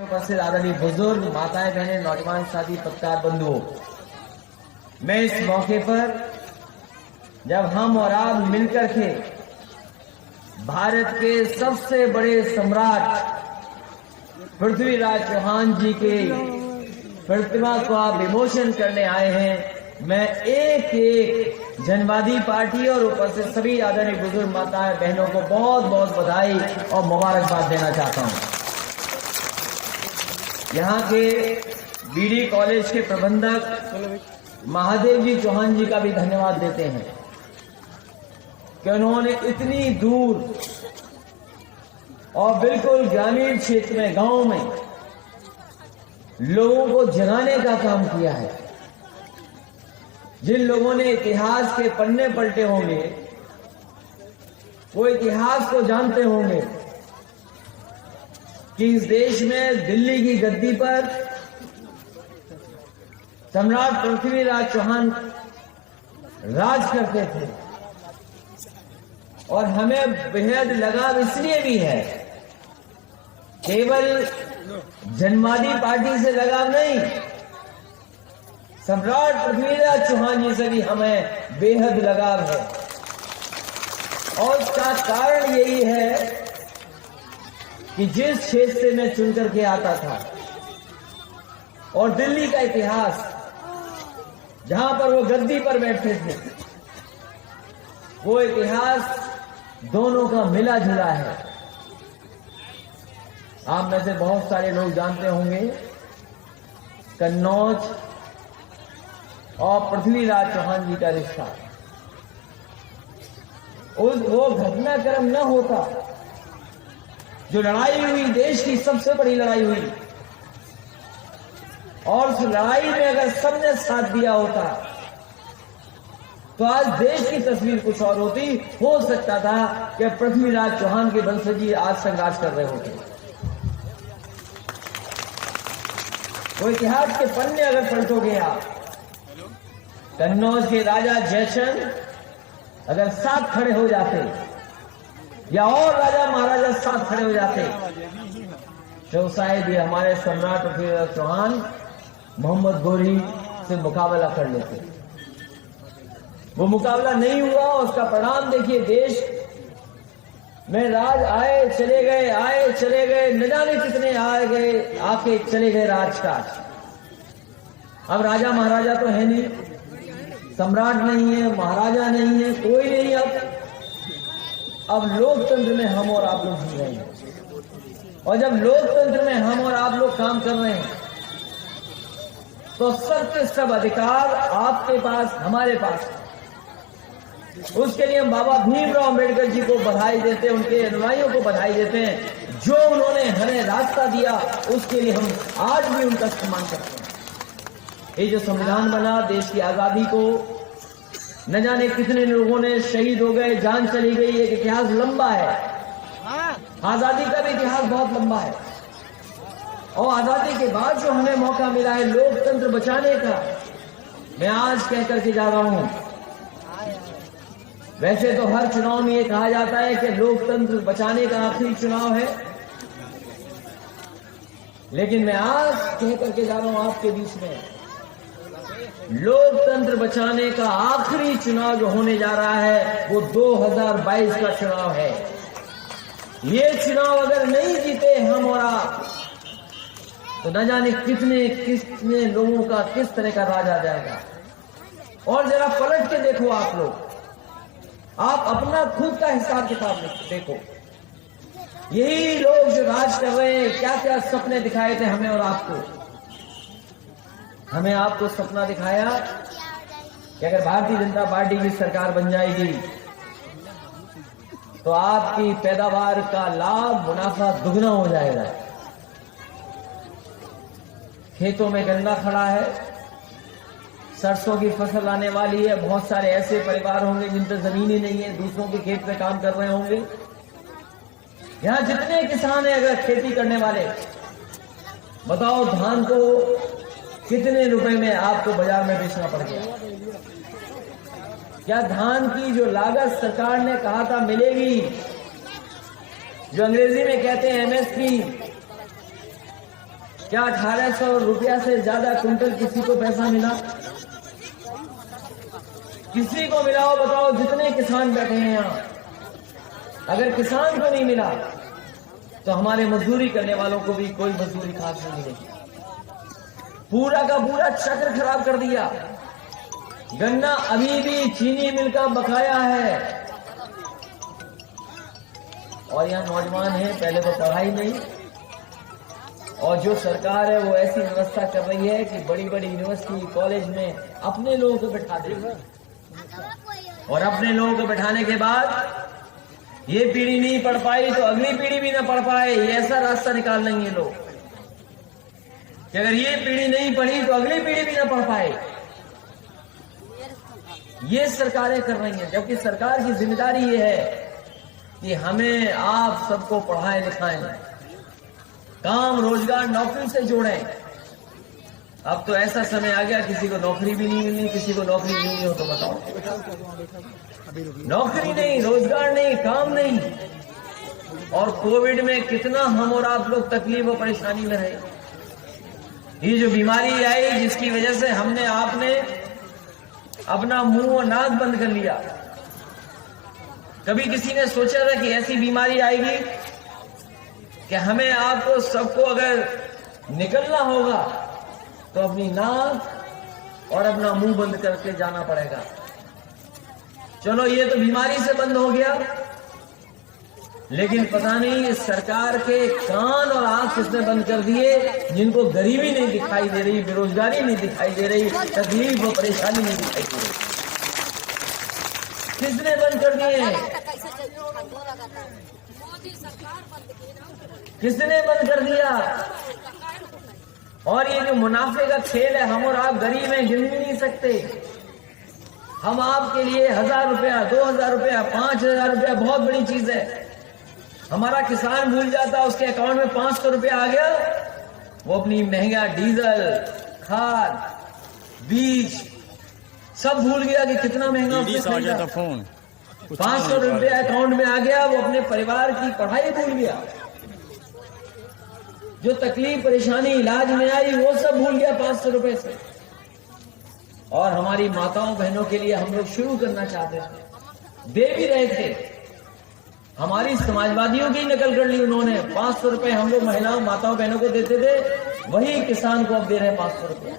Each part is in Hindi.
उपस्थित आदरणीय बुजुर्ग, माताएं, बहनें, नौजवान साथी, पत्रकार बंधुओं, मैं इस मौके पर जब हम और आप मिलकर के भारत के सबसे बड़े सम्राट पृथ्वीराज चौहान जी के प्रतिमा को आप विमोचन करने आए हैं, मैं एक एक जनवादी पार्टी और उपस्थित सभी आदरणीय बुजुर्ग, माताएं, बहनों को बहुत बहुत बधाई और मुबारकबाद देना चाहता हूं। यहाँ के बीडी कॉलेज के प्रबंधक महादेव जी चौहान जी का भी धन्यवाद देते हैं कि उन्होंने इतनी दूर और बिल्कुल ग्रामीण क्षेत्र में, गांव में लोगों को जगाने का काम किया है। जिन लोगों ने इतिहास के पन्ने पलटे होंगे, वो इतिहास को जानते होंगे कि इस देश में दिल्ली की गद्दी पर सम्राट पृथ्वीराज चौहान राज करते थे और हमें बेहद लगाव इसलिए भी है, केवल जनवादी पार्टी से लगाव नहीं, सम्राट पृथ्वीराज चौहान जी से भी हमें बेहद लगाव है। और उसका कारण यही है कि जिस क्षेत्र से मैं चुन करके आता था और दिल्ली का इतिहास, जहां पर वो गद्दी पर बैठते थे, वो इतिहास दोनों का मिला जुला है। आप में से बहुत सारे लोग जानते होंगे कन्नौज और पृथ्वीराज चौहान जी का रिश्ता। वो घटनाक्रम न होता, जो लड़ाई हुई, देश की सबसे बड़ी लड़ाई हुई, और उस लड़ाई में अगर सबने साथ दिया होता तो आज देश की तस्वीर कुछ और होती। हो सकता था कि पृथ्वीराज चौहान के वंशजी आज संघर्ष कर रहे होते। वो इतिहास के पन्ने अगर पलटोगे आप, कन्नौज के राजा जयचंद अगर साथ खड़े हो जाते या और राजा महाराजा साथ खड़े हो जाते तो शायद ये हमारे सम्राट पृथ्वीराज चौहान मोहम्मद गोरी से मुकाबला कर लेते। वो मुकाबला नहीं हुआ, उसका परिणाम देखिए। देश में राज आए चले गए, आए चले गए, न जाने कितने आए गए, आके चले गए राजकाज। अब राजा महाराजा तो है नहीं, सम्राट नहीं है, महाराजा नहीं है, कोई नहीं। अब लोकतंत्र में हम और आप लोग जी रहे हैं, और जब लोकतंत्र में हम और आप लोग काम कर रहे हैं तो सबके सब अधिकार आपके पास, हमारे पास। उसके लिए हम बाबा भीमराव अम्बेडकर जी को बधाई देते हैं, उनके अनुयायियों को बधाई देते हैं। जो उन्होंने हमें रास्ता दिया, उसके लिए हम आज भी उनका सम्मान करते हैं। ये जो संविधान बना, देश की आजादी को न जाने कितने लोगों ने शहीद हो गए, जान चली गई। एक इतिहास लंबा है, आजादी का भी इतिहास बहुत लंबा है। और आजादी के बाद जो हमें मौका मिला है लोकतंत्र बचाने का, मैं आज कह करके जा रहा हूं। वैसे तो हर चुनाव में ये कहा जाता है कि लोकतंत्र बचाने का आखिरी चुनाव है, लेकिन मैं आज कह करके जा रहा हूं आपके बीच में, लोकतंत्र बचाने का आखिरी चुनाव जो होने जा रहा है वो 2022 का चुनाव है। ये चुनाव अगर नहीं जीते हम और आप, तो न जाने कितने कितने लोगों का किस तरह का राज आ जाएगा। और जरा पलट के देखो आप लोग, आप अपना खुद का हिसाब किताब देखो। यही लोग जो राज कर रहे हैं, क्या क्या सपने दिखाए थे हमें और आपको। हमें आपको सपना दिखाया कि अगर भारतीय जनता पार्टी की सरकार बन जाएगी तो आपकी पैदावार का लाभ, मुनाफा दुगना हो जाएगा। खेतों में गन्ना खड़ा है, सरसों की फसल आने वाली है, बहुत सारे ऐसे परिवार होंगे जिन पर जमीन ही नहीं है, दूसरों के खेत पे काम कर रहे होंगे। यहां जितने किसान हैं अगर खेती करने वाले, बताओ धान को कितने रुपए में आपको बाजार में बेचना पड़ गया। क्या धान की जो लागत सरकार ने कहा था मिलेगी, जो अंग्रेजी में कहते हैं एमएसपी, क्या 1800 रुपया से ज्यादा कुंटल किसी को पैसा मिला? किसी को मिला हो बताओ? जितने किसान बैठे हैं यहाँ, अगर किसान को नहीं मिला तो हमारे मजदूरी करने वालों को भी कोई मजदूरी खास नहीं मिलेगी। पूरा का पूरा चक्र खराब कर दिया। गन्ना अभी भी चीनी मिल का बकाया है, और यहाँ नौजवान है, पहले तो पढ़ाई नहीं, और जो सरकार है वो ऐसी व्यवस्था कर रही है कि बड़ी बड़ी यूनिवर्सिटी कॉलेज में अपने लोगों को बैठा देगा, और अपने लोगों को बैठाने के बाद ये पीढ़ी नहीं पढ़ पाई तो अगली पीढ़ी भी ना पढ़ पाए, ये ऐसा रास्ता निकाल लेंगे लोग कि अगर ये पीढ़ी नहीं पढ़ी तो अगली पीढ़ी भी ना पढ़ पाए। ये सरकारें कर रही हैं, जबकि सरकार की जिम्मेदारी ये है कि हमें आप सबको पढ़ाएं लिखाएं, काम रोजगार नौकरी से जोड़ें। अब तो ऐसा समय आ गया किसी को नौकरी भी नहीं मिलनी, किसी को नौकरी मिलनी हो तो बताओ, नौकरी नहीं, रोजगार नहीं, काम नहीं। और कोविड में कितना हम और आप लोग तकलीफ और परेशानी में रहे। ये जो बीमारी आई जिसकी वजह से हमने आपने अपना मुंह और नाक बंद कर लिया। कभी किसी ने सोचा था कि ऐसी बीमारी आएगी कि हमें आपको सबको अगर निकलना होगा तो अपनी नाक और अपना मुंह बंद करके जाना पड़ेगा। चलो ये तो बीमारी से बंद हो गया, लेकिन पता नहीं इस सरकार के कान और आंख किसने बंद कर दिए, जिनको गरीबी नहीं दिखाई दे रही, बेरोजगारी नहीं दिखाई दे रही, तकलीफ और परेशानी नहीं दिखाई दे रही। किसने बंद कर दिए? किसने बंद कर दिया? और ये जो मुनाफे का खेल है, हम और आप गरीब हैं, गिन भी नहीं सकते। हम आपके लिए 1000 रुपया, 2000 रुपया, 5000 रुपया बहुत बड़ी चीज है। हमारा किसान भूल जाता, उसके अकाउंट में 500 रुपया आ गया, वो अपनी महंगा डीजल, खाद, बीज सब भूल गया कि कितना महंगा फोन। 500 रुपया अकाउंट में आ गया, वो अपने परिवार की पढ़ाई भूल गया, जो तकलीफ परेशानी इलाज में आई वो सब भूल गया 500 रुपए से। और हमारी माताओं बहनों के लिए हम लोग शुरू करना चाहते थे, दे भी रहे थे। हमारी समाजवादियों की नकल कर ली उन्होंने। 500 रुपए हम लोग महिलाओं माताओं बहनों को देते थे, वही किसान को अब दे रहे हैं 500 रुपए।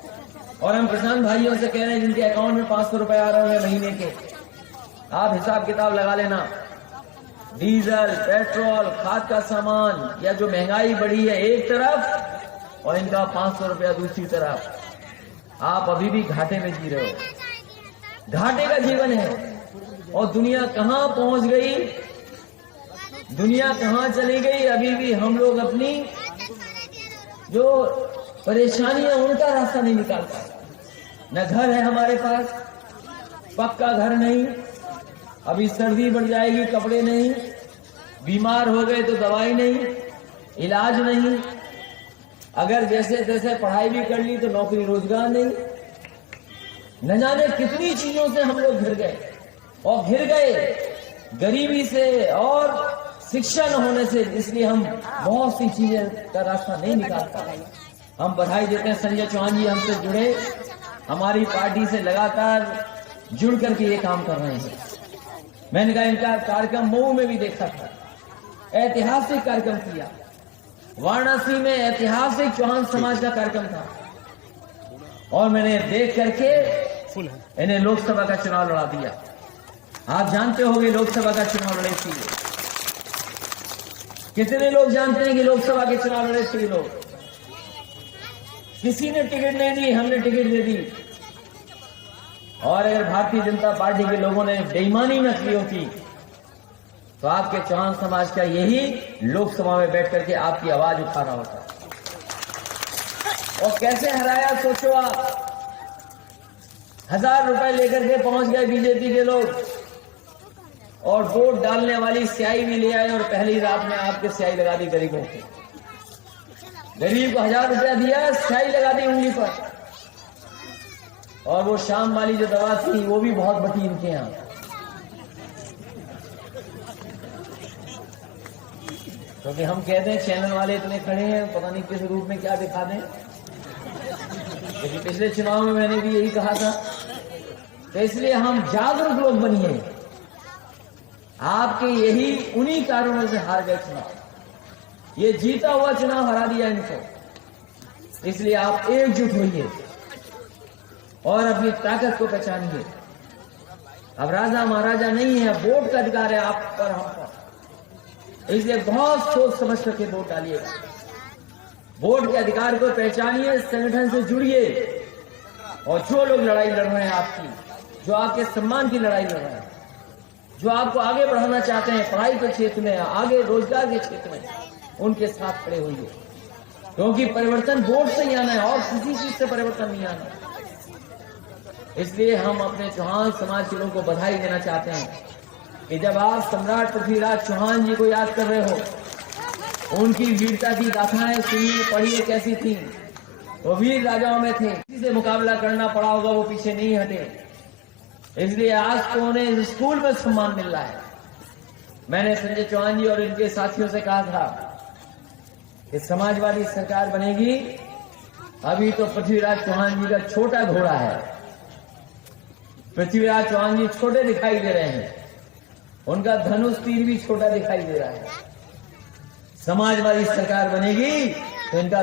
और हम किसान भाइयों से कह रहे हैं जिनके अकाउंट में 500 रुपए आ रहे हैं महीने के, आप हिसाब किताब लगा लेना। डीजल, पेट्रोल, खाद का सामान, या जो महंगाई बढ़ी है एक तरफ और इनका 500 रुपया दूसरी तरफ, आप अभी भी घाटे में जी रहे हो। घाटे का जीवन है। और दुनिया कहां पहुंच गई, दुनिया कहां चली गई, अभी भी हम लोग अपनी जो परेशानियां उनका रास्ता नहीं निकाल पाते। न घर है हमारे पास, पक्का घर नहीं, अभी सर्दी बढ़ जाएगी कपड़े नहीं, बीमार हो गए तो दवाई नहीं, इलाज नहीं, अगर जैसे तैसे पढ़ाई भी कर ली तो नौकरी रोजगार नहीं। न जाने कितनी चीजों से हम लोग घिर गए, और घिर गए गरीबी से और शिक्षा न होने से। इसलिए हम बहुत सी चीजें का रास्ता नहीं निकाल पा रहे। हम बधाई देते हैं संजय चौहान जी हमसे जुड़े, हमारी पार्टी से लगातार जुड़ करके ये काम कर रहे हैं। मैंने कहा इनका कार्यक्रम मऊ में भी देखा था, ऐतिहासिक कार्यक्रम किया। वाराणसी में ऐतिहासिक चौहान समाज का कार्यक्रम था, और मैंने देख करके इन्हें लोकसभा का चुनाव लड़ा दिया। आप जानते होंगे लोकसभा का चुनाव लड़े थे, कितने लोग जानते हैं कि लोकसभा के चुनाव लड़े थे लोग? किसी ने टिकट नहीं दी, हमने टिकट दे दी। और अगर भारतीय जनता पार्टी के लोगों ने बेईमानी न की होती तो आपके चौहान समाज का यही लोकसभा में बैठ करके आपकी आवाज उठा रहा होता। और कैसे हराया सोचो आप। 1000 रुपए लेकर के पहुंच गए बीजेपी के लोग, और वोट डालने वाली स्याही भी ले आए, और पहली रात में आपके स्याही लगा दी गरीबों की। गरीब को 1000 रुपया दिया, स्याही लगा दी उंगली पर। और वो शाम वाली जो दवा थी वो भी बहुत बटी इनके यहाँ। क्योंकि हम कहते हैं चैनल वाले इतने खड़े हैं, पता नहीं किस रूप में क्या दिखा दें। लेकिन पिछले चुनाव में मैंने भी यही कहा था, तो इसलिए हम जागरूक लोग बनिए। आपके यही उन्हीं कारणों से हार गए चुनाव, ये जीता हुआ चुनाव हरा दिया इनको। इसलिए आप एकजुट होइए और अपनी ताकत को पहचानिए। अब राजा महाराजा नहीं है, वोट का अधिकार है आप पर, हम पर। इसलिए बहुत सोच समझ करके वोट डालिएगा। वोट के अधिकार को पहचानिए, संगठन से जुड़िए, और जो लोग लड़ाई लड़ रहे हैं आपकी, जो आपके सम्मान की लड़ाई लड़ रहे हैं, जो आपको आगे बढ़ाना चाहते हैं पढ़ाई के क्षेत्र में, आगे रोजगार के क्षेत्र में, उनके साथ खड़े होइए। क्योंकि परिवर्तन वोट से ही आना है और किसी चीज से परिवर्तन नहीं आना। इसलिए हम अपने चौहान समाज के लोगों को बधाई देना चाहते हैं कि जब आप सम्राट पृथ्वीराज चौहान जी को याद कर रहे हो, उनकी वीरता की गाथाएं सुनिए, पढ़िए कैसी थी। वो वीर राजाओं में थे, किसी से मुकाबला करना पड़ा होगा वो पीछे नहीं हटे। इसलिए आज तो उन्हें स्कूल में सम्मान मिल रहा है। मैंने संजय चौहान जी और इनके साथियों से कहा था कि समाजवादी सरकार बनेगी। अभी तो पृथ्वीराज चौहान जी का छोटा घोड़ा है, पृथ्वीराज चौहान जी छोटे दिखाई दे रहे हैं, उनका धनुष तीर भी छोटा दिखाई दे रहा है। समाजवादी सरकार बनेगी तो इनका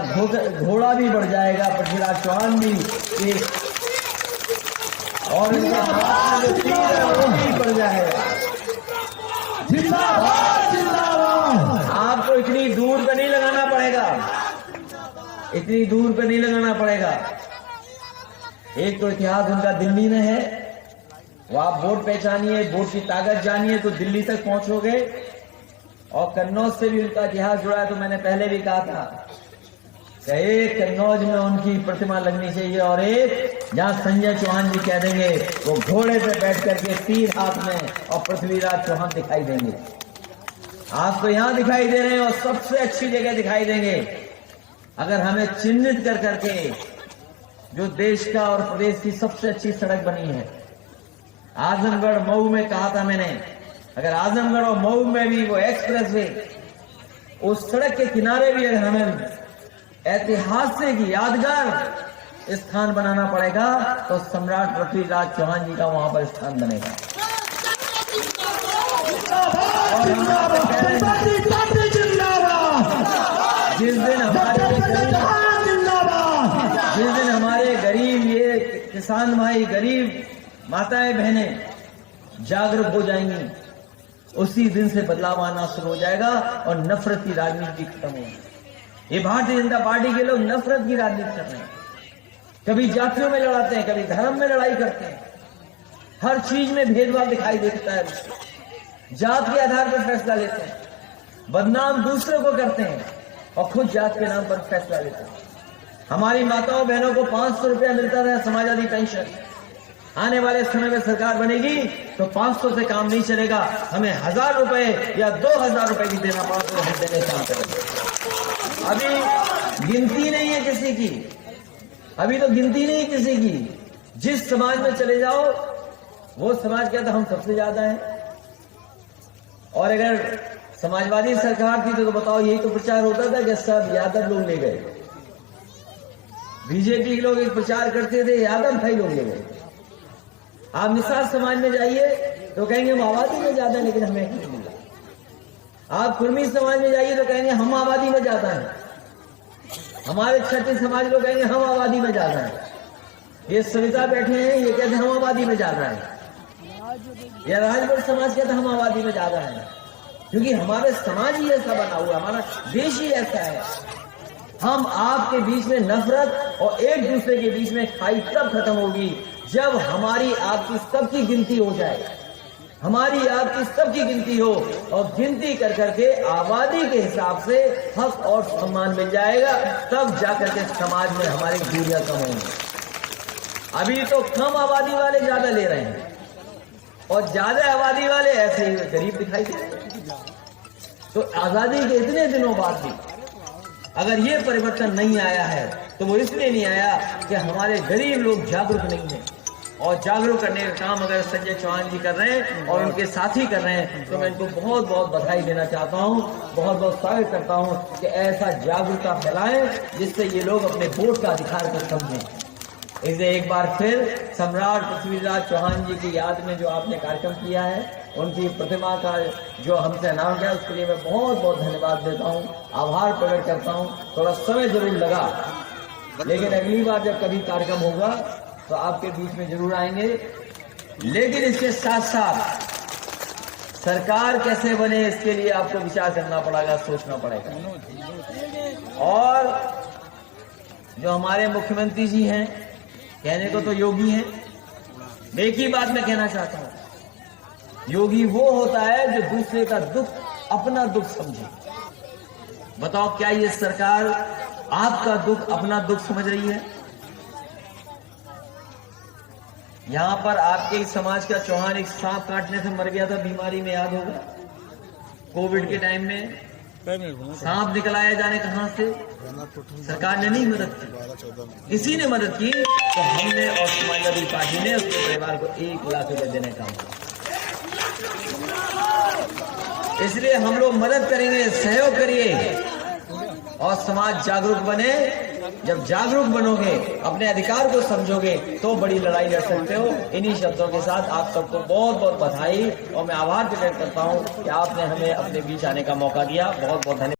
घोड़ा भी बढ़ जाएगा, पृथ्वीराज चौहान जी, और इनका हाथ में तीर है वो भी बढ़ जाएगा। जिंदाबाद जिंदाबाद। आपको इतनी दूर पे नहीं लगाना पड़ेगा, इतनी दूर पे नहीं लगाना पड़ेगा। एक तो इतिहास उनका दिल्ली में है, वो आप वोट पहचानिए, वोट की ताकत जानिए तो दिल्ली तक पहुंचोगे। और कन्नौज से भी उनका इतिहास जुड़ा है। तो मैंने पहले भी कहा था कि एक कन्नौज में उनकी प्रतिमा लगनी चाहिए, और एक जहां संजय चौहान जी कह देंगे वो घोड़े पे बैठ करके तीर हाथ में और पृथ्वीराज चौहान दिखाई देंगे। आपको यहां दिखाई दे रहे हैं और सबसे अच्छी जगह दिखाई देंगे। अगर हमें चिन्हित कर करके जो देश का और प्रदेश की सबसे अच्छी सड़क बनी है, आजमगढ़ मऊ में कहा था मैंने, अगर आजमगढ़ और मऊ में भी वो एक्सप्रेस वे, उस सड़क के किनारे भी अगर हमें ऐतिहासिक यादगार स्थान बनाना पड़ेगा तो सम्राट पृथ्वीराज चौहान जी का वहां पर स्थान बनेगा। जिस दिन हमारे गरीब ये किसान भाई, गरीब माताएं बहनें जागरूक हो जाएंगी, उसी दिन से बदलाव आना शुरू हो जाएगा और नफरत की राजनीति खत्म होगी। ये भारतीय जनता पार्टी के लोग नफरत की राजनीति कर रहे हैं, कभी जातियों में लड़ाते हैं, कभी धर्म में लड़ाई करते हैं, हर चीज में भेदभाव दिखाई देता है। जात के आधार पर फैसला लेते हैं, बदनाम दूसरों को करते हैं और खुद जात के नाम पर फैसला लेते हैं। हमारी माताओं बहनों को 500 रुपया मिलता था समाजवादी पेंशन, आने वाले समय में सरकार बनेगी तो 500 से काम नहीं चलेगा, हमें 1000 रुपए या 2000 रुपए भी देना पड़ा तो हम देने काम करेंगे। अभी गिनती नहीं है किसी की, अभी तो गिनती नहीं किसी की। जिस समाज में चले जाओ वो समाज कहता हम सबसे ज्यादा हैं। और अगर समाजवादी सरकार थी तो बताओ, यही तो प्रचार होता था कि सब यादव लोग ले गए। बीजेपी के लोग एक प्रचार करते थे, यादव भाई लोग ले गए। आप निषाद समाज में जाइए तो कहेंगे हम आबादी में ज्यादा लेकिन हमें नहीं मिला। आप कुर्मी समाज में जाइए तो कहेंगे हम आबादी में ज्यादा हैं। हमारे छठी समाज लोग कहेंगे हम आबादी में ज्यादा हैं। ये सविता बैठे हैं, ये कहते हैं हम आबादी में ज्यादा हैं। या राजपूत समाज कहते हैं हम आबादी में ज्यादा हैं, क्योंकि हमारे समाज ही ऐसा बना हुआ, हमारा देश ही ऐसा है। हम आपके बीच में नफरत और एक दूसरे के बीच में खाई तब खत्म होगी जब हमारी आपकी सबकी गिनती हो जाए, हमारी आपकी सबकी गिनती हो और गिनती कर करके आबादी के हिसाब से हक और सम्मान मिल जाएगा, तब जाकर के समाज में हमारी दूरियां कम होंगी। अभी तो कम आबादी वाले ज्यादा ले रहे हैं और ज्यादा आबादी वाले ऐसे ही गरीब दिखाई दे रहे हैं। तो आजादी के इतने दिनों बाद भी अगर ये परिवर्तन नहीं आया है तो वो इसलिए नहीं आया कि हमारे गरीब लोग जागरूक नहीं है, और जागरूक करने का काम अगर संजय चौहान जी कर रहे हैं और उनके साथी कर रहे हैं तो मैं इनको बहुत बहुत बधाई देना चाहता हूं, बहुत बहुत स्वागत करता हूं कि ऐसा जागरूकता फैलाएं जिससे ये लोग अपने वोट का अधिकार को समझें। इसलिए एक बार फिर सम्राट पृथ्वीराज चौहान जी की याद में जो आपने कार्यक्रम किया है, उनकी प्रतिमा का जो हमसे नाम किया, उसके लिए मैं बहुत बहुत धन्यवाद देता हूं, आभार प्रकट करता हूं। थोड़ा समय जरूर लगा, लेकिन अगली बार जब कभी कार्यक्रम होगा तो आपके बीच में जरूर आएंगे। लेकिन इसके साथ साथ सरकार कैसे बने इसके लिए आपको विचार करना पड़ेगा, सोचना पड़ेगा। और जो हमारे मुख्यमंत्री जी हैं, कहने को तो योगी हैं, एक ही बात मैं कहना चाहता हूं, योगी वो होता है जो दूसरे का दुख अपना दुख समझे। बताओ क्या ये सरकार आपका दुख अपना दुख समझ रही है? यहां पर आपके इस समाज का चौहान एक सांप काटने से मर गया था, बीमारी में याद होगा, कोविड के टाइम में सांप निकल आया जाने कहां से, सरकार ने नहीं मदद की, किसी ने मदद की तो हमने और समाजवादी पार्टी ने उसके परिवार को 1 लाख रुपए देने का काम। इसलिए हम लोग मदद करेंगे, सहयोग करिए और समाज जागरूक बने। जब जागरूक बनोगे, अपने अधिकार को समझोगे तो बड़ी लड़ाई लड़ सकते हो। इन्हीं शब्दों के साथ आप सबको बहुत बहुत बधाई और मैं आभार प्रकट करता हूं कि आपने हमें अपने बीच आने का मौका दिया। बहुत बहुत धन्यवाद।